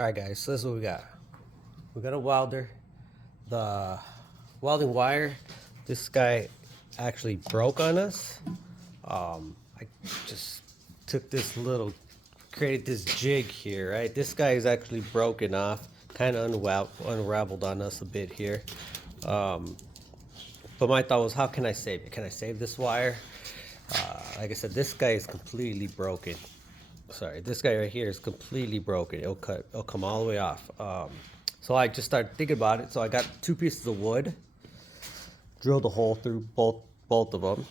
Alright guys, so this is what we got. We got a welder. The welding wire, this guy actually broke on us. I just took this created this jig here, right? This guy is actually broken off, kind of unraveled on us a bit here. But my thought was, how can I save it? Can I save this wire? Like I said, this guy is completely broken. Sorry, this guy right here is completely broken. It'll come all the way off. So I just started thinking about it. So I got 2 pieces of wood, drilled a hole through both of them,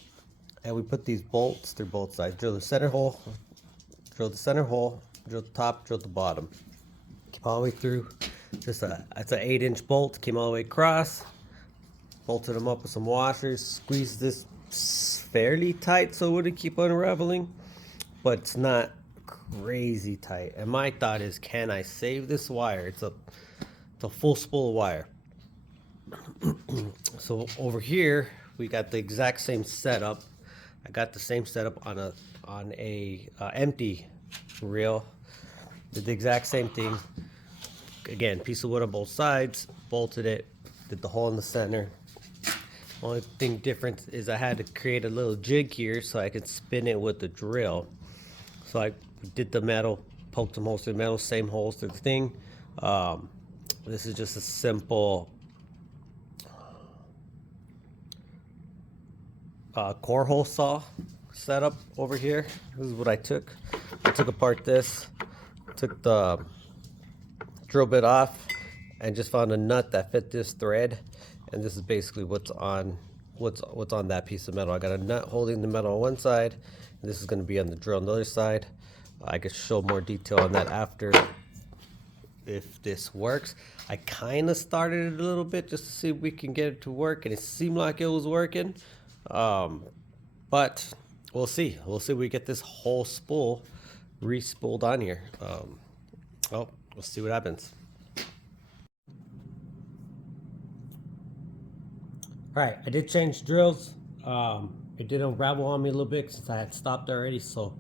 and we put these bolts through both sides. Drill the center hole, drill the top, drill the bottom. Came all the way through. It's an 8-inch bolt. Came all the way across. Bolted them up with some washers. Squeezed this fairly tight so it wouldn't keep unraveling, but it's not crazy tight. And my thought is, can I save this wire? It's a full spool of wire. So over here we got the exact same setup. I got the same setup on a empty reel. Did the exact same thing. Again, piece of wood on both sides, bolted it, did the hole in the center. Only thing different is I had to create a little jig here so I could spin it with the drill. So I did the metal, poked some holes through the metal, same holes through the thing. This is just a simple core hole saw setup over here. This is what I took. I took apart this, took the drill bit off, and just found a nut that fit this thread. And this is basically what's on that piece of metal. I got a nut holding the metal on one side, and this is going to be on the drill on the other side. I could show more detail on that after, if this works. I kind of started it a little bit just to see if we can get it to work, and it seemed like it was working. But we'll see. We'll see if we get this whole spool re-spooled on here. We'll see what happens. Alright, I did change drills. It did unravel on me a little bit since I had stopped already, so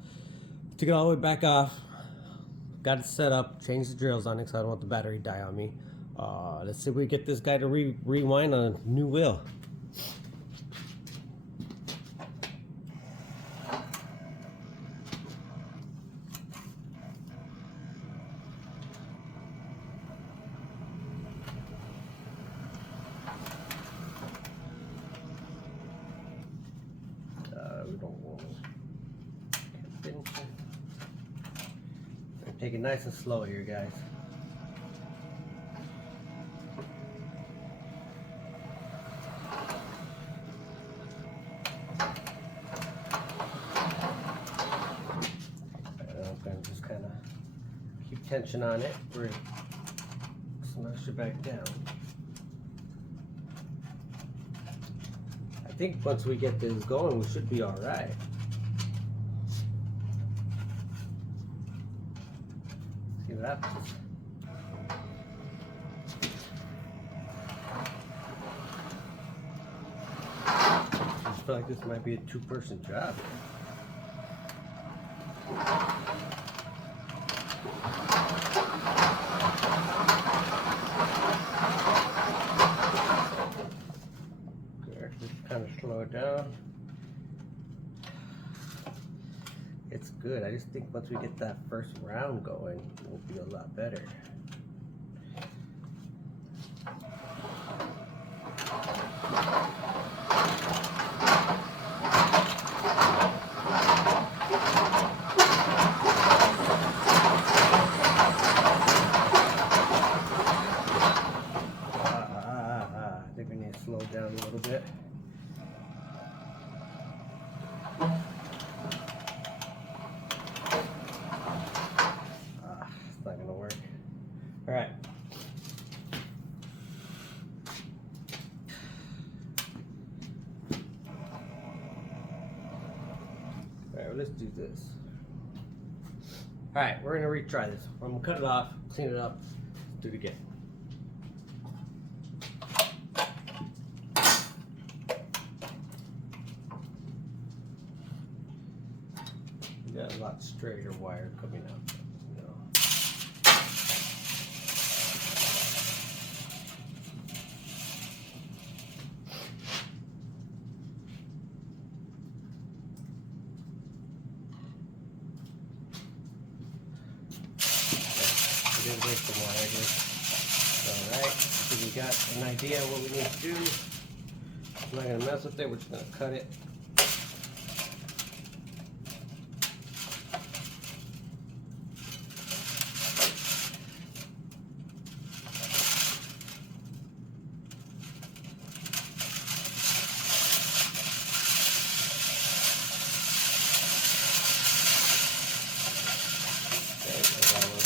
took it all the way back off, got it set up, changed the drills on it because I don't want the battery to die on me. Let's see if we get this guy to rewind on a new wheel. We don't want to. Take it nice and slow here, guys. I'm going to just kind of keep tension on it. We're smash it back down. I think once we get this going, we should be all right. See what happens. I just feel like this might be a 2-person job. Kind of slow it down. It's good. I just think once we get that first round going, it will be a lot better. I think we need to slow it down a little bit. It's not gonna work. All right. All right, well, let's do this. All right, we're gonna retry this. I'm gonna cut it off, clean it up, do it again. We got a lot straighter wire coming out. did waste some wire here. Alright, so we got an idea of what we need to do. I'm not going to mess with it, we're just going to cut it.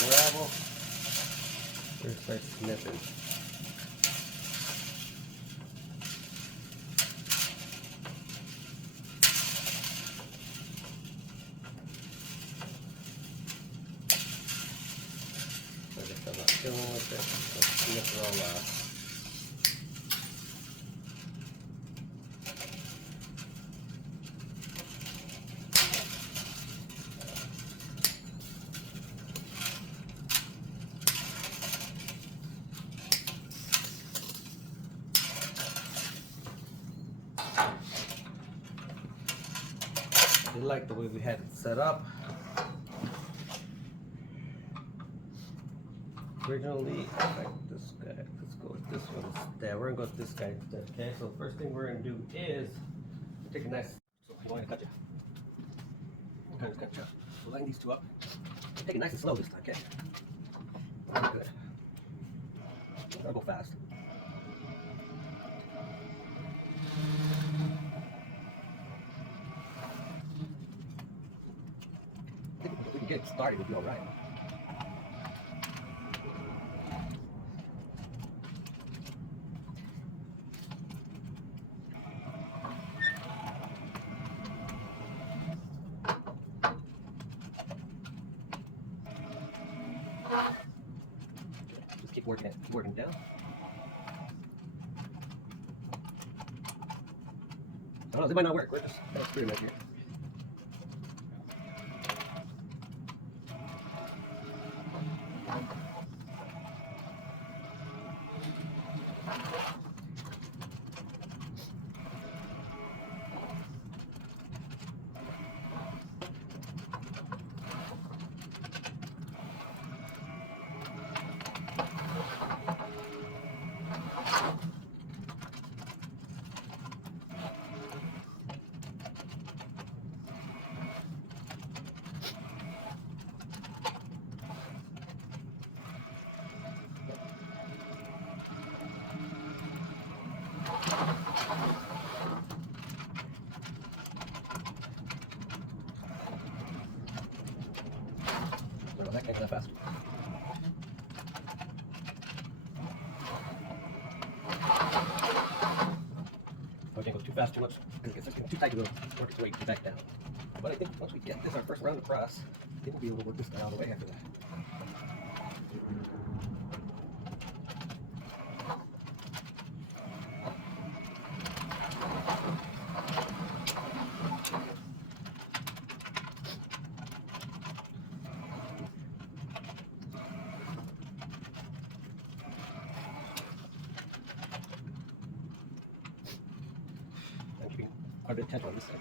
Gravel. We're going to start snipping. I guess I'm not killing with it. Let's snip it all off. I like the way we had it set up. Originally, I like this guy. Let's go with this one instead. We're gonna go with this guy instead. Okay, so the first thing we're gonna do is take a nice. So I'm going to cut you. I'm going to cut you. We'll line these two up. Take it nice and slow this time, okay? Good. I'll go fast. I think if we can get it started, we'll be all right. Just keep working it, working it down. I don't know, it might not work. We're just experiment here. No, that can't go that fast. I can't go too fast, too much. Because it's getting too tight to work its way back down. But I think once we get this, our first round across, I think we'll be able to work this guy all the way after that. I'm keeping quite a bit of tension on this side.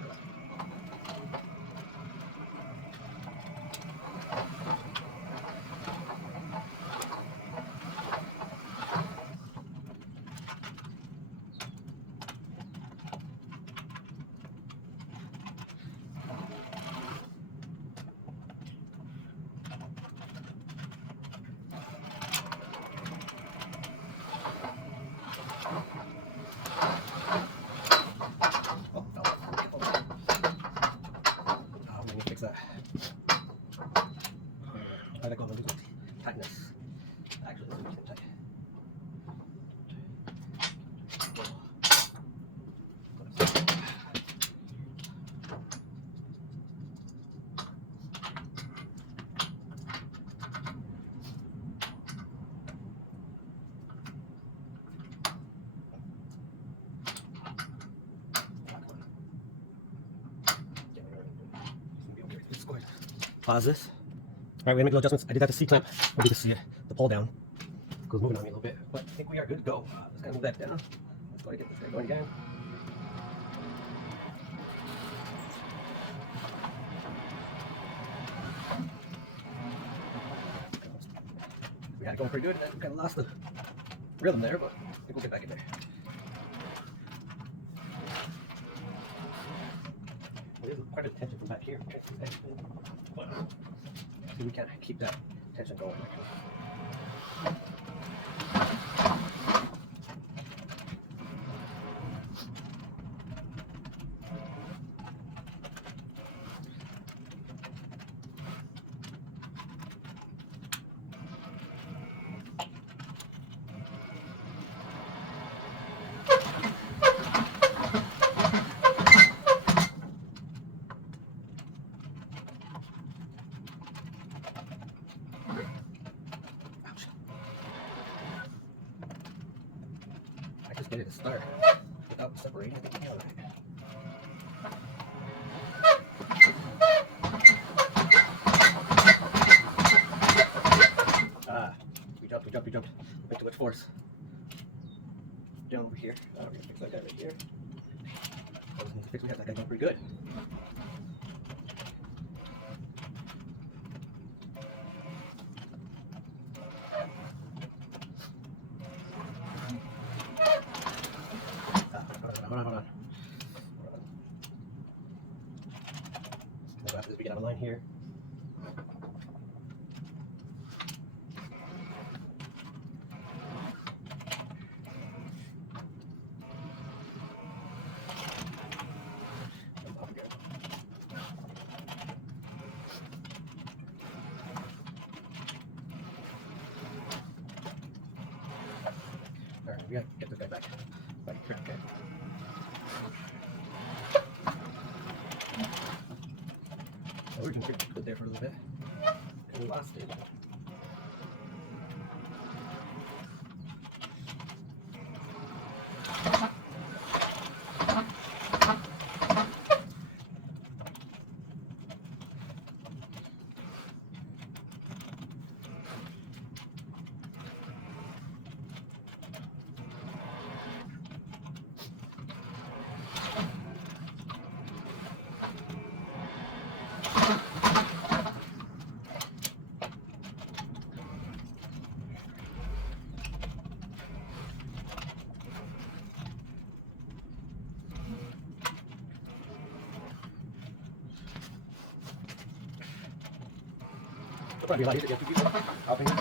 That. I like all the tightness. Actually, this is tight. Pause this. All right, we're gonna make little adjustments. I did that to C-clamp. Maybe to see the pull down. It goes moving on me a little bit, but I think we are good to go. Let's kind of move that down. Let's go ahead and get this guy going again. got it going pretty good. I kind of lost the rhythm there, but I think we'll get back in there. There's quite a tension from back here. But see, we can't keep that tension going. I just get it to start without separating it. We jumped. Way too much force. Down over here. We're gonna fix that guy right here. We have that guy going pretty good. Hold on. After this, we get on a line here. Alright, we gotta get this guy back. Here, okay. So we're gonna keep it there for a little bit. And we lost it. It'll probably be a lot easier to get 2 people helping. I'm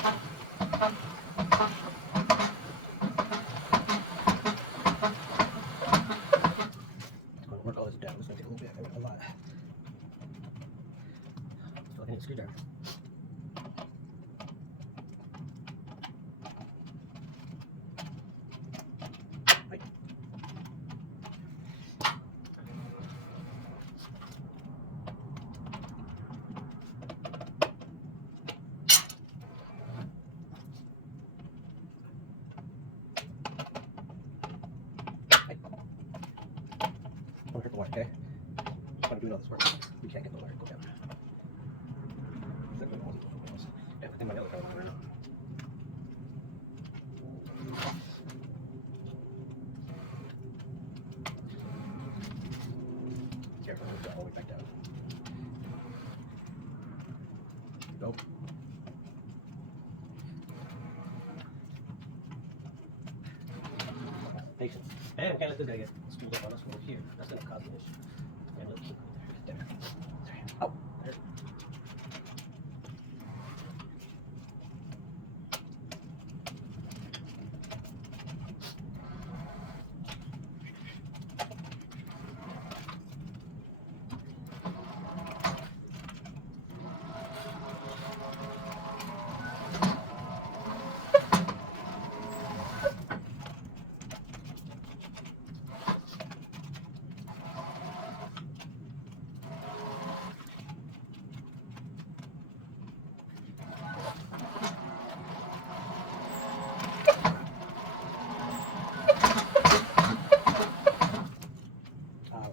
going to work all this down. It's going to take a little bit, a lot. Still hitting the screwdriver. Don't hurt the wire, okay? I'm doing all this work. We can't get the wire to go down. Yeah, I think my other car will now. Careful, we'll go all the way back down. Go. Patience. And we can't let this guy get screwed up on us over here. That's going to cause an issue. And we'll keep it there. Sorry. Oh, there.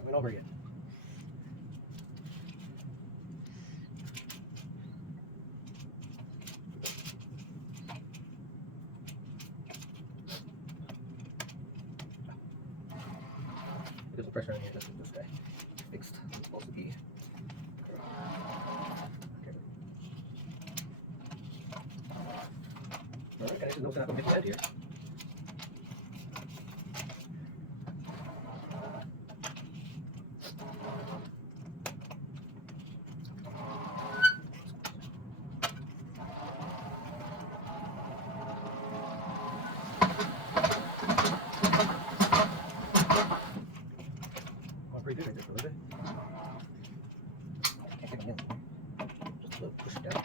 Went over again. There's some pressure on here. Let's get this guy fixed. It's supposed to be. Okay. there's no stop on the end here. Pretty good right there for a little bit. Can't get them in. Just a little push it down.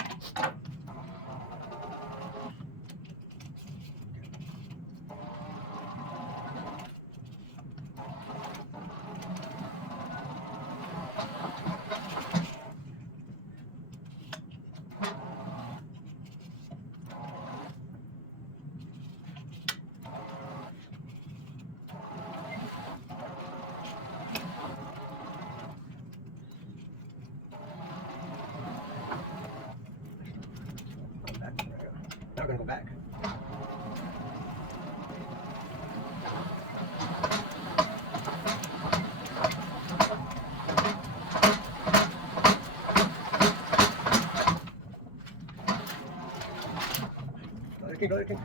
Now we're going to go back. Go there, King.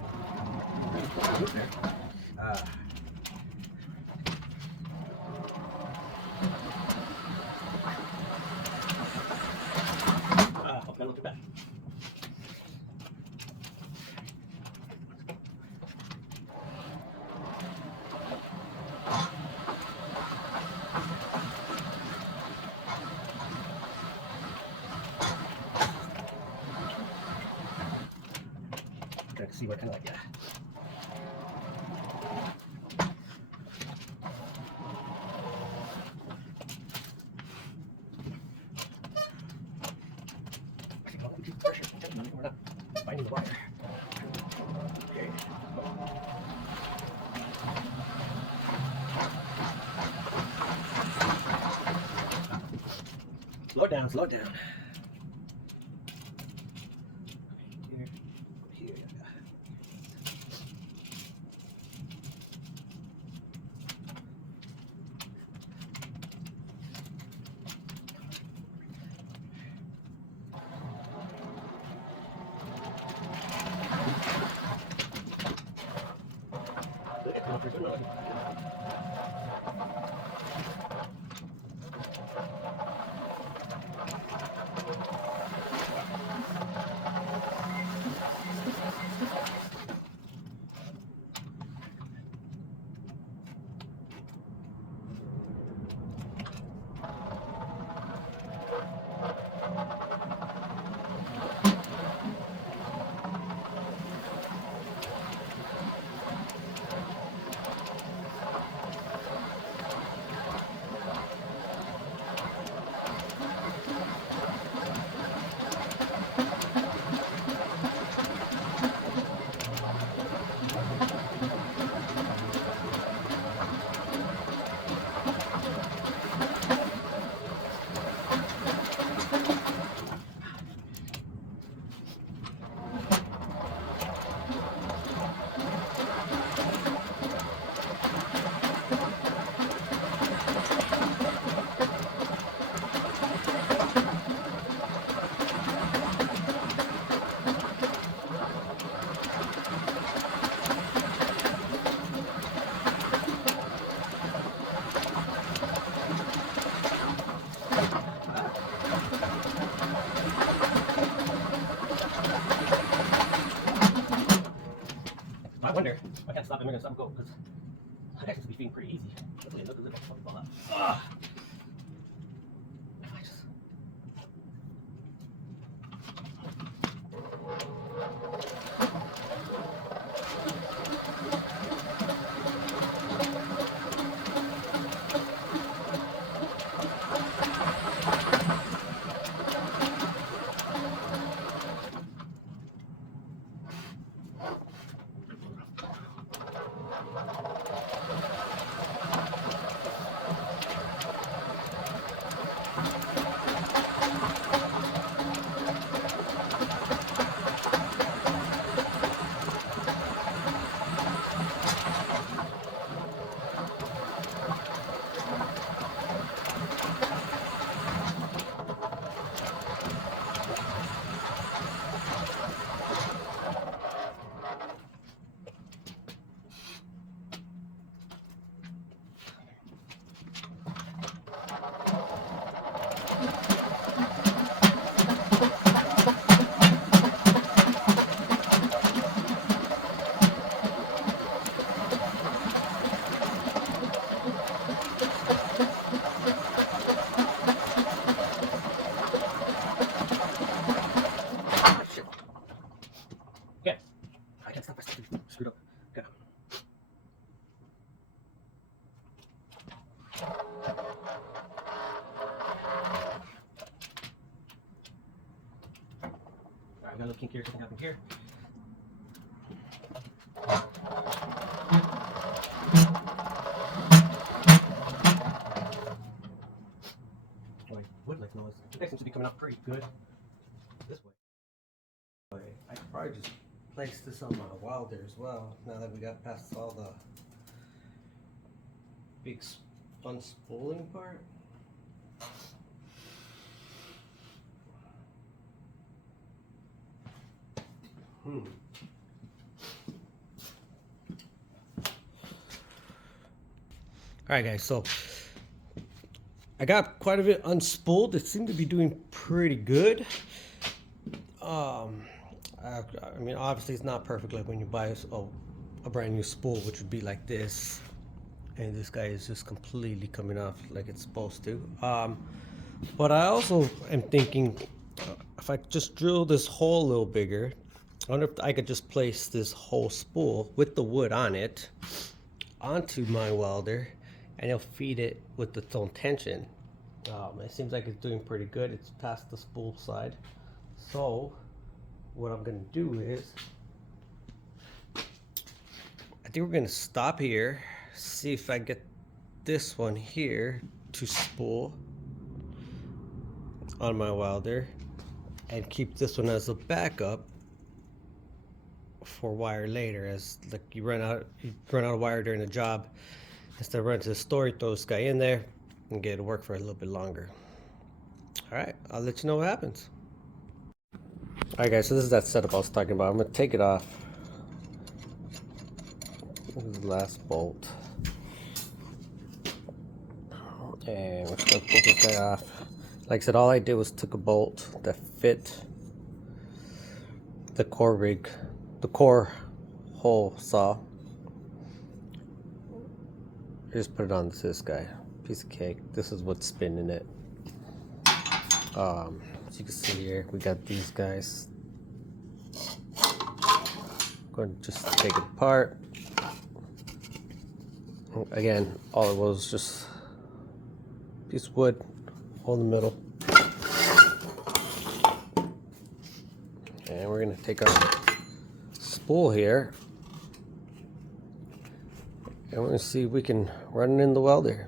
Okay, look at that. See what kind of like that. We're not finding the wire. Okay. Slow it down, slow it down. I wonder if I can't stop him and let him go, because I'd actually be feeling pretty easy. Look as if I'm fucking fall out. If I just... Nothing happened here. Oh, I would like noise. You guys seem to be coming out pretty good this way. I could probably just place this on my welder as well. Now that we got past all the big unspooling part. Alright guys, so I got quite a bit unspooled. It seemed to be doing pretty good. I mean, obviously it's not perfect like when you buy a brand new spool, which would be like this. And this guy is just completely coming off like it's supposed to. But I also am thinking, if I just drill this hole a little bigger, I wonder if I could just place this whole spool with the wood on it onto my welder, and it'll feed it with its own tension. It seems like it's doing pretty good. It's past the spool side. So what I'm gonna do is, I think we're gonna stop here, see if I get this one here to spool on my welder, and keep this one as a backup for wire later. As like you run out of wire during the job, instead of running to the store, you throw this guy in there and get it to work for a little bit longer. All right, I'll let you know what happens. All right guys, so this is that setup I was talking about. I'm gonna take it off. This is the last bolt, and we're just gonna pull this guy off. Like I said, all I did was took a bolt that fit the core hole saw. Just put it on this guy. Piece of cake. This is what's spinning it. As you can see here, we got these guys. I'm going to just take it apart. Again, all it was just a piece of wood, hole in the middle. And we're going to take our spool here, and we're going to see if we can run it in the welder.